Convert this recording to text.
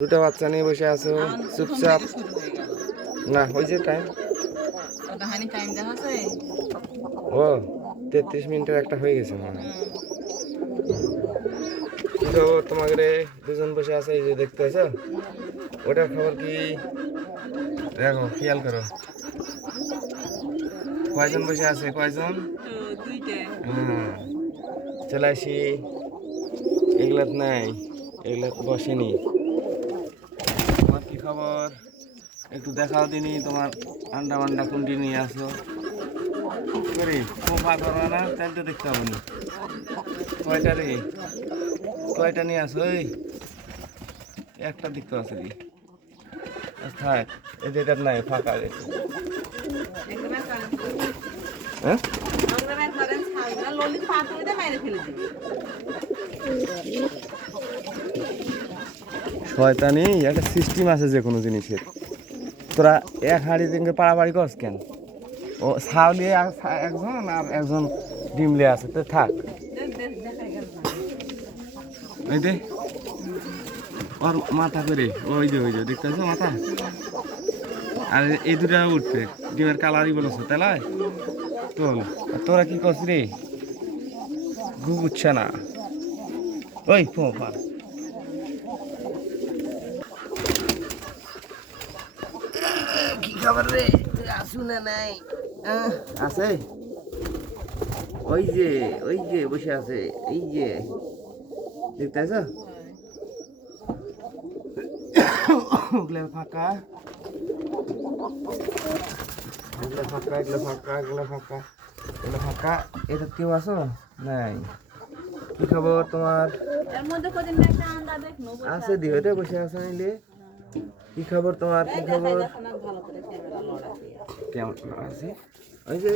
দুটো বাচ্চা নিয়ে বসে আছো চুপচাপ। না ওই যে টাইম ও 33 মিনিটের একটা হয়ে গেছে মনে হয়। কি খবর তোমাদের? দুজন বসে আছে, এই যে দেখতে আছো, ওটার খবর কি? দেখো খেয়াল করো, কয়জন বসে আছে? কয়জন? হ্যাঁ, চলে আসি। এগুলাত নাই, এগুলাত বসেনি। তোমার কি খবর? একটু দেখাও দিনই, তোমার আন্ডা মান্ডা কোনটি নিয়ে আসো। কি করি ফোফা করো না, তাই তো দেখতে হবে না। কয়টা রে? কয়টা নিয়ে আসো? ওই একটা দেখতে আছে কি? থাক, এই যে এটার নাই, ফাঁকা গেছে। হ্যাঁ, শয়তানি একটা সিস্টেম আছে যে কোনো জিনিসের। তোরা এক হাঁড়ি দিনকে পাড়াপাড়ি করস কেন? ও ছাউলিয়ে একজন আর একজন ডিমলে আছে, তো থাক। এই দে ওর মাথা করে, ওই যে দেখতে পাচ্ছ মাথা, আর এই দুটা উঠছে ডিমের কালারই বলেছে তাই তোল। আর তোরা কি করছিস রে? ঘু বুঝছে না ওই ফোফা। কি খবর রে? তুই আসু না নাই? আছে ওই যে বসে আছে, এই যে দেখতে আছো? ওগুলো ফাঁকা, এগুলো ফাঁকা, এগুলো ফাঁকা, এগুলো ফাঁকা, এগুলো ফাঁকা। এটা কেউ আছো? নাই। কি খবর তোমার? আছে দিও, এটা বসে আছে নিলে। কি খবর তোমার? কি খবর? কেমন আছে? ওই যে